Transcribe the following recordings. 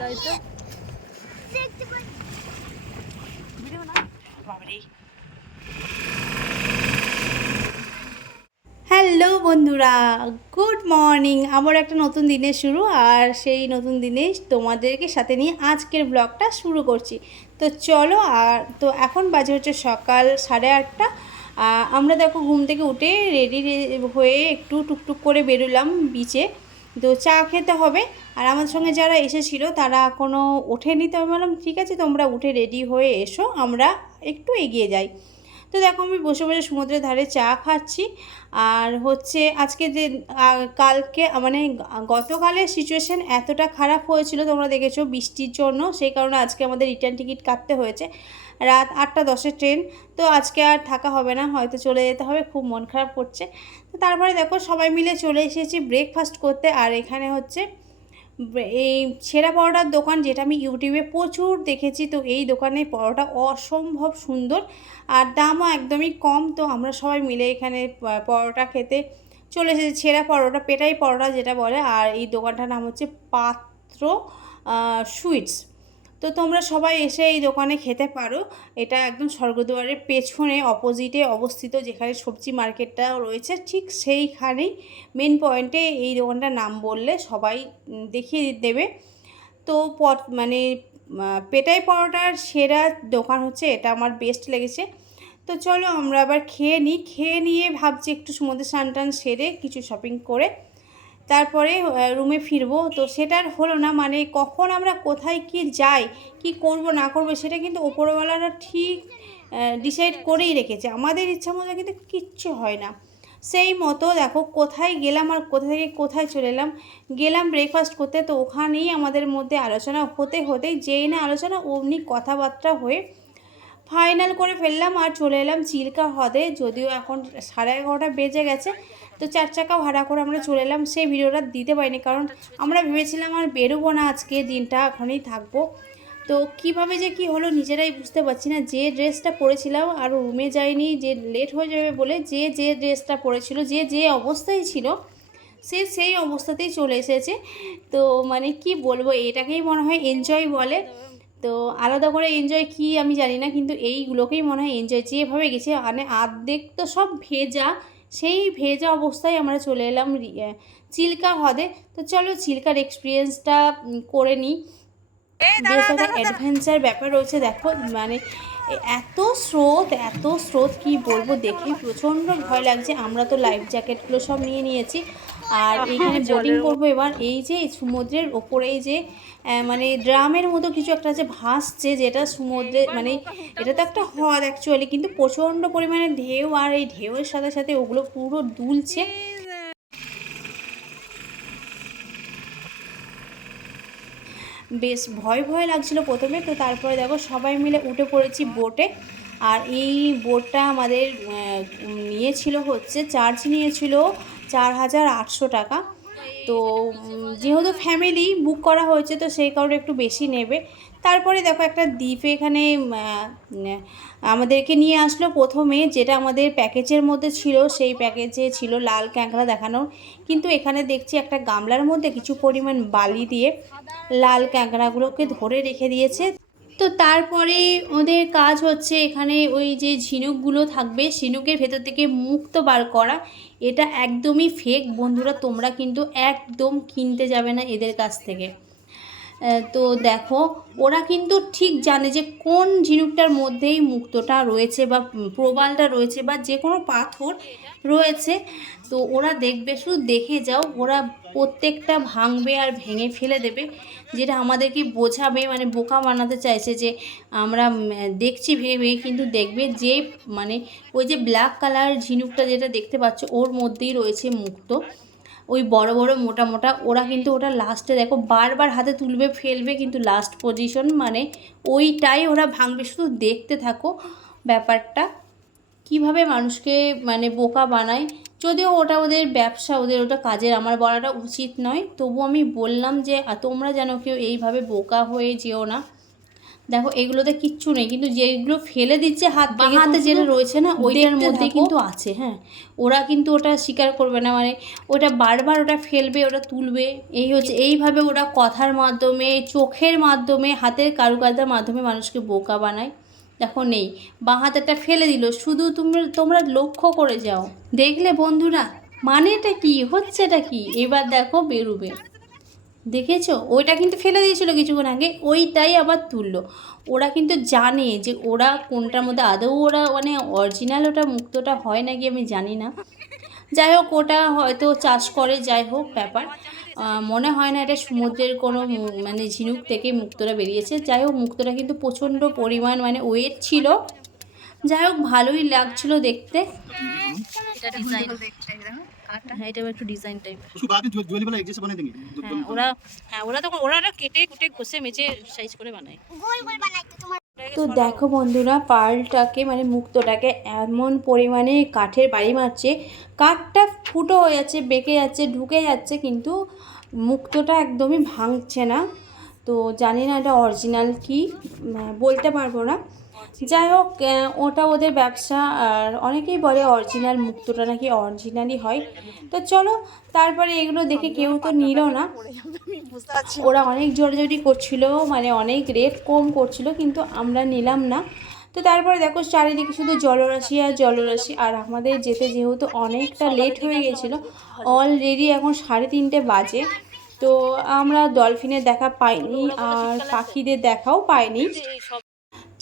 তাই তো। হ্যালো বন্ধুরা, গুড মর্নিং। আবার একটা নতুন দিনের শুরু, আর সেই নতুন দিনে তোমাদেরকে সাথে নিয়ে আজকের ব্লগটা শুরু করছি। তো চলো, আর তো এখন বাজে হচ্ছে সকাল 8:30। আমরা দেখো ঘুম থেকে উঠে রেডি হয়ে একটু টুকটুক করে বেরোলাম বিচে। তো চা খেতে হবে, আর আমার সঙ্গে যারা এসেছিলো তারা এখনও ওঠেনি। তো আমি বললাম ঠিক আছে, তোমরা উঠে রেডি হয়ে এসো, আমরা একটু এগিয়ে যাই। তো দেখো আমি বসে বসে সমুদ্রের ধারে চা খাচ্ছি। আর হচ্ছে আজকে যে কালকে মানে গতকালের সিচুয়েশান এতটা খারাপ হয়েছিল, তোমরা দেখেছো বৃষ্টির জন্য, সেই কারণে আজকে আমাদের রিটার্ন টিকিট কাটতে হয়েছে। রাত 8:10-এর ট্রেন। তো আজকে আর থাকা হবে না, হয়তো চলে যেতে হবে, খুব মন খারাপ করছে। তো তারপরে দেখো সবাই মিলে চলে এসেছি ব্রেকফাস্ট করতে। আর এখানে হচ্ছে এই ছেঁড়া পরোটার দোকান, যেটা আমি ইউটিউবে প্রচুর দেখেছি। তো এই দোকানের পরোটা অসম্ভব সুন্দর, আর দামও একদমই কম। তো আমরা সবাই মিলে এখানে পরোটা খেতে চলে এসেছি, ছেঁড়া পরোটা, পেটাই পরোটা যেটা বলে। আর এই দোকানটার নাম হচ্ছে পাত্র সুইটস। তো তোমরা সবাই এসে এই দোকানে খেতে পারো। এটা একদম স্বর্গদ্বারের পেছনে অপোজিটে অবস্থিত, যেখানে সবজি মার্কেটটা রয়েছে ঠিক সেইখানেই মেন পয়েন্টে এই দোকানটার নাম বললে সবাই দেখিয়ে দেবে। তো মানে পেটাই পরোটার সেরা দোকান হচ্ছে এটা, আমার বেস্ট লেগেছে। তো চলো আমরা আবার খেয়ে নিই, খেয়ে নিয়ে ভাবছি একটু সমুদ্রে স্নান টান সেরে কিছু শপিং করে তারপরে রুমে ফিরবো। তো সেটা আর হলো না, মানে কখন আমরা কোথায় কি যাই, কি করব না করব, সেটা কিন্তু ওপরওয়ালারা ঠিক ডিসাইড করেই রেখেছে। আমাদের ইচ্ছা মতো কিন্তু কিচ্ছু হয় না। সেই মতো দেখো কোথায় গেলাম আর কোথা থেকে কোথায় চলে এলাম। গেলাম ব্রেকফাস্ট করতে, তো ওখানেই আমাদের মধ্যে আলোচনা হতে হতেই, যেই না আলোচনা অমনি কথাবার্তা হয়ে ফাইনাল করে ফেললাম আর চলে এলাম চিল্কা হ্রদে। যদিও এখন 11:30 বেজে গেছে। তো 4 চাকা ভাড়া করে আমরা চলে এলাম। সেই ভিডিওটা দিতে পারিনি, কারণ আমরা ভেবেছিলাম আর বেরোবো না, আজকে দিনটা ওখানেই থাকবো। তো কিভাবে যে কি হলো নিজেরাই বুঝতে পারছি না। যে ড্রেসটা পরেছিলাম আর রুমে যাইনি, যে লেট হয়ে যাবে বলে, যে ড্রেসটা পরেছিল, যে অবস্থায় ছিল, সে সেই অবস্থাতেই চলে এসেছে। তো মানে কি বলবো, এটাকেই মনে হয় এনজয় বলে। তো আলাদা করে এনজয় কি আমি জানি না, কিন্তু এইগুলোকেই মনে হয় এনজয়। যেভাবে গেছে মানে আর্ধেক তো সব ভেজা, সেই ভেজা অবস্থায় আমরা চলে এলাম চিল্কা হ্রদে। তো চলো চিল্কার এক্সপিরিয়েন্সটা করে নিই। বেশ একটা অ্যাডভেঞ্চার ব্যাপার রয়েছে। দেখো মানে এত স্রোত কি বলবো, দেখেই প্রচণ্ড ভয় লাগছে। আমরা তো লাইফ জ্যাকেটগুলো সব নিয়ে নিয়েছি। আর এইখানে বোটিং করবো এবার। এই যে সমুদ্রের ওপরেই যে মানে ড্রামের মতো কিছু একটা আছে ভাসছে, যেটা সমুদ্রে মানে এটা তো একটা হ্রদ অ্যাকচুয়ালি, কিন্তু প্রচণ্ড পরিমাণে ঢেউ, আর এই ঢেউয়ের সাথে সাথে ওগুলো পুরো দুলছে। বেশ ভয় ভয় লাগছিল প্রথমে। তো তারপরে দেখো সবাই মিলে উঠে পড়েছি বোটে। আর এই বোটটা আমাদের নিয়েছিল হচ্ছে, চার্জ নিয়েছিল 4,800 টাকা। তো যেহেতু ফ্যামিলি বুক করা হয়েছে, তো সেই কারণে একটু বেশি নেবে। তারপরে দেখো একটা দ্বীপে এখানে আমাদেরকে নিয়ে আসলো প্রথমে, যেটা আমাদের প্যাকেজের মধ্যে ছিল, সেই প্যাকেজে ছিল লাল ক্যাঁকড়া দেখানো। কিন্তু এখানে দেখছি একটা গামলার মধ্যে কিছু পরিমাণ বালি দিয়ে লাল ক্যাঁকড়াগুলোকে ধরে রেখে দিয়েছে। তো তারপরে ওদের কাজ হচ্ছে এখানে ওই যে ঝিনুকগুলো থাকবে, ঝিনুকের ভেতর থেকে মুক্তো বার করা। এটা একদমই ফেক বন্ধুরা, তোমরা কিন্তু একদম কিনতে যাবে না এদের কাছ থেকে। তো দেখো ওরা কিন্তু ঠিক জানে যে কোন ঝিনুকটার মধ্যেই মুক্তোটা রয়েছে, বা প্রবালটা রয়েছে, বা যে কোনো পাথর রয়েছে। তো ওরা দেখবে, শুধু দেখে যাও, ওরা প্রত্যেকটা ভাঙবে আর ভেঙে ফেলে দেবে, যেটা আমাদেরকে বোঝাবে, মানে বোকা বানাতে চাইছে যে আমরা দেখছি ভেঙে ভেঙে। কিন্তু দেখবে যে মানে ওই যে ব্ল্যাক কালার ঝিনুকটা যেটা দেখতে পাচ্ছ, ওর মধ্যেই রয়েছে মুক্তো, ওই বড় বড় মোটা মোটা। ওরা কিন্তু ওটা লাস্টে দেখো বারবার হাতে তুলবে ফেলবে, কিন্তু লাস্ট পজিশন মানে ওইটাই ওরা ভাঙবে। শুধু দেখতে থাকো ব্যাপারটা কিভাবে মানুষকে মানে বোকা বানায়। যদিও ওটা ওদের ব্যবসা, ওদের ওটা কাজের, আমার বলাটা উচিত নয়, তবু আমি বললাম যে তোমরা যেন কেউ এইভাবে বোকা হয়ে যেও না। দেখো এগুলোতে কিচ্ছু নেই, কিন্তু যেগুলো ফেলে দিচ্ছে হাতে যেটা রয়েছে না ওইটার মধ্যে কিন্তু আছে। হ্যাঁ, ওরা কিন্তু ওটা স্বীকার করবে না, মানে ওটা বারবার ওটা ফেলবে, ওটা তুলবে, এই হচ্ছে এইভাবে ওরা কথার মাধ্যমে, চোখের মাধ্যমে, হাতের কারুকার্যের মাধ্যমে মানুষকে বোকা বানায়। দেখো নেই, বাঁ হাতেরটা ফেলে দিল, শুধু তোমরা লক্ষ্য করে যাও, দেখলে বন্ধুরা মানেটা কি হচ্ছে, এটা কি এবার দেখো বেরোবে। দেখেছো, ওইটা কিন্তু ফেলে দিয়েছিল কিছুক্ষণ আগে, ওইটাই আবার তুললো। ওরা কিন্তু জানে যে ওরা কোনটার মধ্যে আদৌ ওরা মানে অরিজিনাল ওটা মুক্তটা হয় নাকি আমি জানি না। যাই হোক, ওটা হয়তো চাষ করে, যাই হোক ব্যাপার, মনে হয় না এটা সমুদ্রের কোনো মানে ঝিনুক থেকে মুক্তটা বেরিয়েছে। যাই হোক, মুক্তটা কিন্তু প্রচণ্ড পরিমাণ মানে ওয়েট ছিল। যাই হোক, ভালোই লাগছিল দেখতে। এটা ডিজাইন, হ্যাঁ এটা একটু ডিজাইন টাইপের। उसको बाद में ज्वेलरी वाला एक जैसा बना देंगे। ওরা কেটে কুটে ঘষে মেজে সাইজ করে বানায়, গোল গোল বানায়। তো দেখো বন্ধুরা, পার্লটাকে মানে মুক্তটাকে এমন পরিমাণে কাঠের বাড়ি মারছে, কাঠটা ফুটো হয়ে যাচ্ছে, বেঁকে যাচ্ছে, ঢুকে যাচ্ছে, কিন্তু মুক্তটা একদমই ভাঙছে না। তো জানি না এটা অরিজিনাল কি, বলতে পারবো না। যাই হোক, ওটা ওদের ব্যবসা, আর অনেকেই বলে অরিজিনাল মুক্তটা নাকি অরিজিনালই হয়। তো চলো, তারপরে এগুলো দেখে কেউ তো নিল না, ওরা অনেক জোরাজোরি করছিল, মানে অনেক রেট কম করছিল, কিন্তু আমরা নিলাম না। তো তারপরে দেখো চারিদিকে শুধু জলরাশি আর জলরাশি, আর আমাদের যেতে যেহেতু অনেকটা লেট হয়ে গেছিলো, অলরেডি এখন 3:30 বাজে। তো আমরা ডলফিনের দেখা পাইনি, আর পাখিদের দেখাও পাইনি।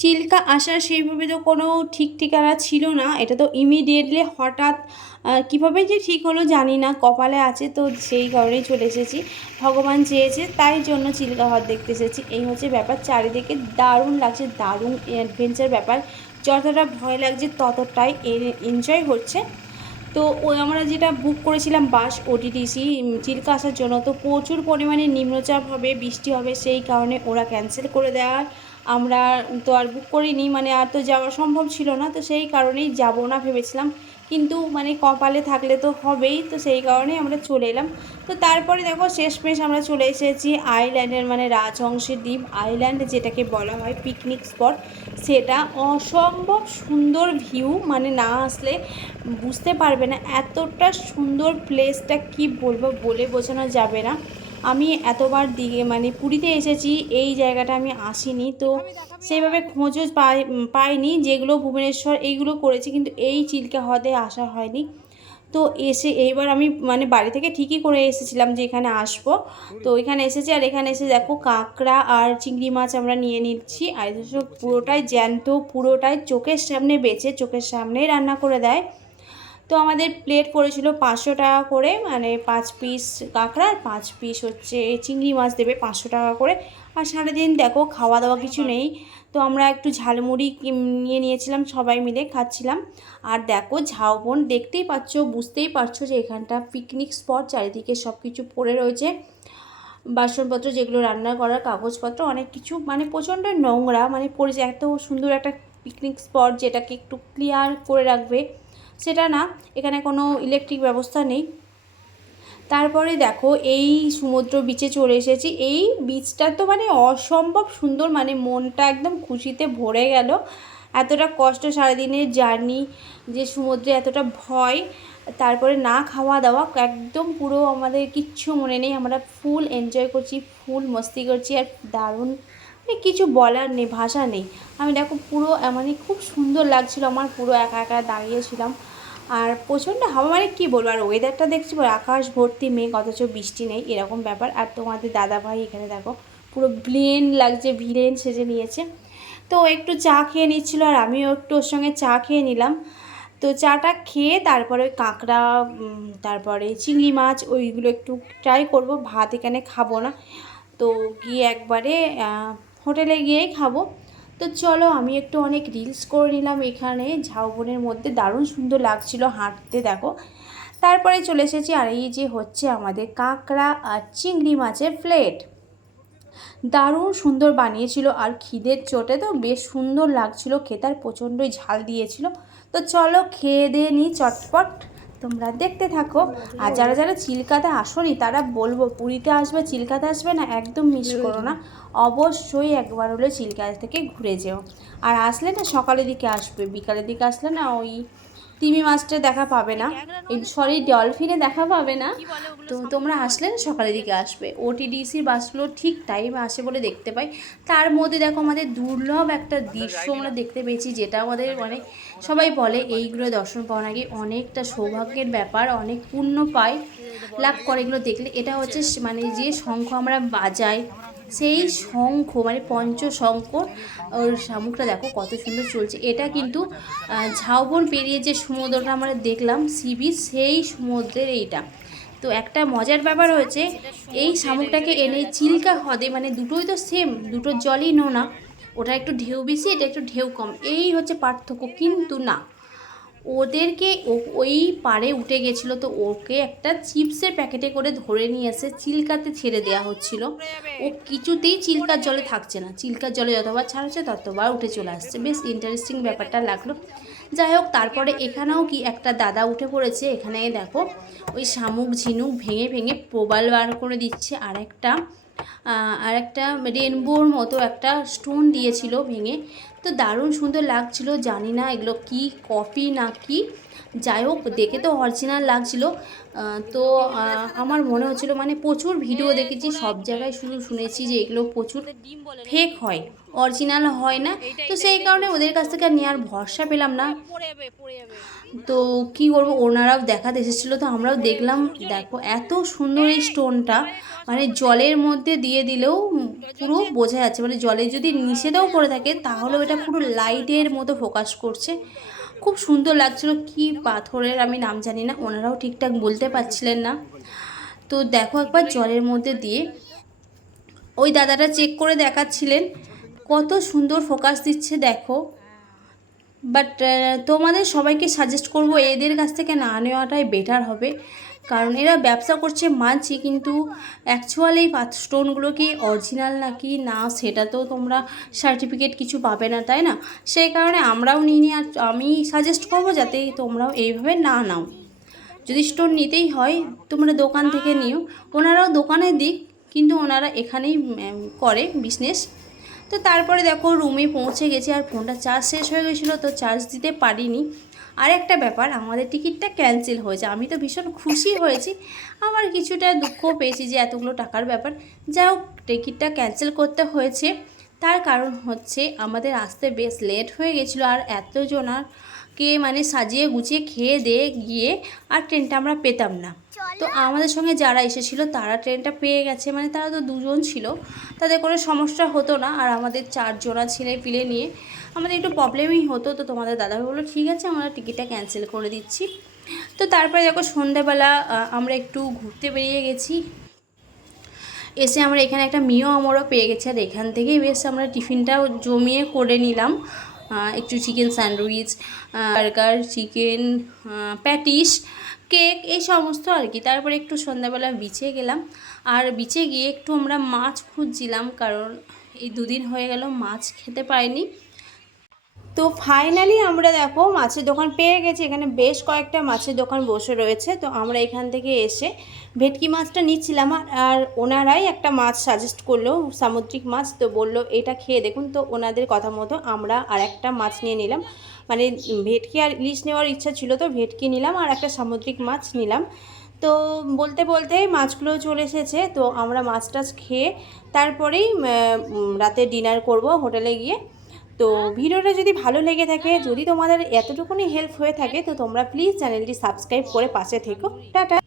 চিল্কা আসার সেইভাবে তো কোনো ঠিক ঠিকানা ছিল না, এটা তো ইমিডিয়েটলি হঠাৎ কীভাবে যে ঠিক হলো জানি না, কপালে আছে তো সেই কারণেই চলে এসেছি, ভগবান চেয়েছে তাই জন্য চিল্কা হ্রদ দেখতে এসেছি। এই হচ্ছে ব্যাপার, চারিদিকে দারুণ লাগছে, দারুণ অ্যাডভেঞ্চার ব্যাপার, যতটা ভয় লাগছে ততটাই এনজয় হচ্ছে। তো ওই আমরা যেটা বুক করেছিলাম বাস ওটিটিসি চিল্কা আসার জন্য, তো প্রচুর পরিমাণে নিম্নচাপ হবে, বৃষ্টি হবে, সেই কারণে ওরা ক্যান্সেল করে দেওয়ার, আমরা তো আর বুক করিনি, মানে আর তো যাওয়া সম্ভব ছিল না, তো সেই কারণেই যাব না ভেবেছিলাম, কিন্তু মানে কপালে থাকলে তো হবেই, তো সেই কারণেই আমরা চলে এলাম। তো তারপরে দেখো শেষমেশ আমরা চলে এসেছি আইল্যান্ডের, মানে রাজহংসের দ্বীপ আইল্যান্ড যেটাকে বলা হয়, পিকনিক স্পট। সেটা অসম্ভব সুন্দর ভিউ, মানে না আসলে বুঝতে পারবে না এতটা সুন্দর প্লেসটা, কি বলবো, বলে বোঝানো যাবে না। আমি এতবার মানে পুরীতে এসেছি, এই জায়গাটা আমি আসিনি, তো সেইভাবে খোঁজও পাইনি, যেগুলো ভুবনেশ্বর এইগুলো করেছি, কিন্তু এই চিল্কা হ্রদে আসা হয়নি। তো এইবার আমি মানে বাড়ি থেকে ঠিকই করে এসেছিলাম যে এখানে আসবো, তো এখানে এসেছি, আর এখানে এসে দেখো কাঁকড়া আর চিংড়ি মাছ আমরা নিয়ে নিচ্ছি, আর পুরোটাই জ্যান্ত, পুরোটাই চোখের সামনে বেঁচে, চোখের সামনেই রান্না করে দেয়। তো আমাদের প্লেট পড়েছিল 500 টাকা করে, মানে 5 পিস কাঁকড়া আর 5 পিস হচ্ছে চিংড়ি মাছ দেবে 500 টাকা করে। আর সারাদিন দেখো খাওয়া দাওয়া কিছু নেই, তো আমরা একটু ঝালমুড়ি নিয়ে নিয়েছিলাম, সবাই মিলে খাচ্ছিলাম। আর দেখো ঝাউবন, দেখতেই পাচ্ছ, বুঝতেই পারছো যে এখানটা পিকনিক স্পট, চারিদিকে সব কিছু পড়ে রয়েছে, বাসনপত্র যেগুলো রান্না করার, কাগজপত্র অনেক কিছু, মানে প্রচণ্ড নোংরা, মানে পড়েছে। এত সুন্দর একটা পিকনিক স্পট যেটাকে একটু ক্লিয়ার করে রাখবে, সেটা না, এখানে কোনো ইলেকট্রিক ব্যবস্থা নেই। তারপরে দেখো এই সমুদ্র বিচে চলে এসেছি, এই বিচটা তো মানে অসম্ভব সুন্দর, মানে মনটা একদম খুশিতে ভরে গেল। এতটা কষ্ট সারাদিনের জার্নি, যে সমুদ্রে এতটা ভয়, তারপরে না খাওয়া দাওয়া, একদম পুরো আমাদের কিচ্ছু মনে নেই, আমরা ফুল এনজয় করছি, ফুল মস্তি করছি, আর দারুণ, মানে কিছু বলার নেই, ভাষা নেই। আমি দেখো পুরো মানে খুব সুন্দর লাগছিল আমার, পুরো একা একা দাঁড়িয়েছিলাম, আর প্রচণ্ড হাওয়া, মানে কী বলবো, আর ওয়েদারটা দেখছি আকাশ ভর্তি মেঘ, অথচ বৃষ্টি নেই, এরকম ব্যাপার। আর তোমাদের দাদাভাই এখানে দেখো পুরো ভিলেন লাগছে, ভিলেন সেজে নিয়েছে। তো একটু চা খেয়ে নিচ্ছিলো, আর আমিও একটু ওর সঙ্গে চা খেয়ে নিলাম। তো চাটা খেয়ে তারপরে ওই কাঁকড়া, তারপরে চিংড়ি মাছ ওইগুলো একটু ট্রাই করব, ভাত এখানে খাবো না, তো গিয়ে একবারে হোটেলে গিয়েই খাবো। তো চলো, আমি একটু অনেক রিলস করে নিলাম এখানে ঝাউবনের মধ্যে, দারুণ সুন্দর লাগছিল হাঁটতে দেখো। তারপরে চলে এসেছি, আর এই যে হচ্ছে আমাদের কাঁকড়া আর চিংড়ি মাছের প্লেট, দারুণ সুন্দর বানিয়েছিল, আর খিদের চোটে তো বেশ সুন্দর লাগছিল খেতে, আর প্রচণ্ডই ঝাল দিয়েছিল। তো চলো খেয়ে দিয়ে নিই চটপট, তোমরা দেখতে থাকো। আর যারা যারা চিল্কাতে আসোনি তারা বলবো, পুরীতে আসবে চিল্কাতে আসবে না, একদম মিস করো না, অবশ্যই একবার হলে চিল্কা থেকে ঘুরে যেও। আর আসলে না সকালের দিকে আসবে, বিকালের দিকে আসলে না ওই তিমি মাছটা দেখা পাবে না, সরি ডলফিনে দেখা পাবে না। তো তোমরা আসলে না সকালের দিকে আসবে, ওটিডিসির বাসগুলো ঠিক টাইমে আসে বলে দেখতে পাই। তার মধ্যে দেখো আমাদের দুর্লভ একটা দৃশ্য আমরা দেখতে পেয়েছি, যেটা আমাদের মানে সবাই বলে এইগুলো দর্শন পাওয়া নাকি অনেকটা সৌভাগ্যের ব্যাপার, অনেক পুণ্য পায় লাভ করে এগুলো দেখলে। এটা হচ্ছে মানে যে শঙ্খ আমরা বাজাই, সেই শঙ্খ মানে পঞ্চশঙ্খ, ওর শামুকটা দেখো কত সুন্দর চলছে। এটা কিন্তু ঝাউবন পেরিয়ে যে সমুদ্রটা আমরা দেখলাম সি বিচ, সেই সমুদ্রের এইটা। তো একটা মজার ব্যাপার হয়েছে, এই শামুকটাকে এনে চিল্কা হ্রদে, মানে দুটোই তো সেম, দুটোর জলই নোনা, ওটা একটু ঢেউ বেশি, এটা একটু ঢেউ কম, এই হচ্ছে পার্থক্য। কিন্তু না, ওদেরকে ওই পাড়ে উঠে গেছিলো, তো ওকে একটা চিপসের প্যাকেটে করে ধরে নিয়ে এসে চিল্কাতে ছেড়ে দেওয়া হচ্ছিল। ও কিছুতেই চিল্কার জলে থাকছে না, চিল্কার জলে যতবার ছাড়ছে ততবার উঠে চলে আসছে। বেশ ইন্টারেস্টিং ব্যাপারটা লাগলো। যাই হোক, তারপরে এখানেও কি একটা দাদা উঠে পড়েছে, এখানে দেখো ওই শামুক ঝিনুক ভেঙে ভেঙে প্রবাল বার করে দিচ্ছে। আর একটা রেনবোর মতো একটা স্টোন দিয়েছিল ভেঙে, তো দারুণ সুন্দর লাগছিল। জানি না এগুলো কি কপি না কি, যাই হোক দেখে তো অরিজিনাল লাগছিল। তো আমার মনে হচ্ছিলো, মানে প্রচুর ভিডিও দেখেছি, সব জায়গায় শুধু শুনেছি যে এগুলো প্রচুর ফেক হয়, অরিজিনাল হয় না। তো সেই কারণে ওদের কাছ থেকে নেওয়ার ভরসা পেলাম না। তো কি করবো, ওনারাও দেখাতে এসেছিলো, তো আমরাও দেখলাম। দেখো এত সুন্দর এই স্টোনটা, মানে জলের মধ্যে দিয়ে দিলেও পুরো বোঝা যাচ্ছে, মানে জলে যদি নিষেধও পড়ে থাকে তাহলেও এটা পুরো লাইটের মতো ফোকাস করছে। খুব সুন্দর লাগছিল। কি পাথরের আমি নাম জানি না, ওনারাও ঠিকঠাক বলতে পারছিলেন না। তো দেখো একবার জলের মধ্যে দিয়ে ওই দাদাটা চেক করে দেখাচ্ছিলেন, কত সুন্দর ফোকাস দিচ্ছে দেখো। বাট তোমাদের সবাইকে সাজেস্ট করব এদের কাছ থেকে না নেওয়াটাই বেটার হবে, কারণ এরা ব্যবসা করছে মানছি, কিন্তু অ্যাকচুয়ালি এই স্টোনগুলো কি অরিজিনাল নাকি না সেটা তো তোমরা সার্টিফিকেট কিছু পাবে না, তাই না? সেই কারণে আমরাও নিই, আর আমি সাজেস্ট করবো যাতে তোমরাও এইভাবে না নাও। যদি স্টোন নিতেই হয় তোমরা দোকান থেকে নিও, ওনারাও দোকানে দিক, কিন্তু ওনারা এখানেই করে বিজনেস। তো তারপরে দেখো রুমে পৌঁছে গেছি, আর ফোনটা চার্জ শেষ হয়ে গেছিলো, তো চার্জ দিতে পারিনি। আর একটা ব্যাপার, আমাদের টিকিটটা ক্যান্সেল হয়েছে। আমি তো ভীষণ খুশি হয়েছি, আবার কিছুটা দুঃখও পেয়েছি যে এতগুলো টাকার ব্যাপার। যাই হোক, টিকিটটা ক্যান্সেল করতে হয়েছে, তার কারণ হচ্ছে আমাদের আসতে বেশ লেট হয়ে গেছিলো, আর এতজনকে মানে সাজিয়ে গুছিয়ে খেয়ে দিয়ে গিয়ে আর ট্রেনটা আমরা পেতাম না। তো আমাদের সঙ্গে যারা এসেছিলো তারা ট্রেনটা পেয়ে গেছে, মানে তারা তো দুজন ছিল, তাদের কোনো সমস্যা হতো না। আর আমাদের 4 জনা ছেলে পিলে নিয়ে আমাদের একটু প্রবলেমই হতো। তো তোমাদের দাদাভাই বললো ঠিক আছে, আমরা টিকিটটা ক্যান্সেল করে দিচ্ছি। তো তারপরে দেখো সন্ধ্যাবেলা আমরা একটু ঘুরতে বেরিয়ে গেছি, এসে আমরা এখানে একটা মিও আমরাও পেয়ে গেছি, আর এখান থেকেই বেশ আমরা টিফিনটাও জমিয়ে করে নিলাম। একটু chicken sandwich, burger, chicken patties, cake, এই সমস্ত আর কি। তারপরে একটু সন্ধ্যাবেলা বিচে গেলাম, আর বিচে গিয়ে একটু আমরা মাছ খুঁজছিলাম, কারণ এই 2 দিন হয়ে গেল মাছ খেতে পাইনি। তো ফাইনালি আমরা দেখো মাছের দোকান পেয়ে গেছি, এখানে বেশ কয়েকটা মাছের দোকান বসে রয়েছে। তো আমরা এখান থেকে এসে ভেটকি মাছটা নিচ্ছিলাম, আর ওনারাই একটা মাছ সাজেস্ট করলো, সামুদ্রিক মাছ, তো বললো এটা খেয়ে দেখুন। তো ওনাদের কথা মতো আমরা আর একটা মাছ নিয়ে নিলাম, মানে ভেটকি আর ইলিশ নেওয়ার ইচ্ছা ছিল, তো ভেটকি নিলাম আর একটা সামুদ্রিক মাছ নিলাম। তো বলতে বলতেই মাছগুলো চলে এসেছে, তো আমরা মাছ টাছ খেয়ে তারপরেই রাতে ডিনার করব হোটেলে গিয়ে। তো ভিডিওটা যদি ভালো লেগে থাকে, যদি তোমাদের এতটুকুনি হেল্প হয়ে থাকে, তো তোমরা প্লিজ চ্যানেলটি সাবস্ক্রাইব করে পাশে থেকো। টাটা।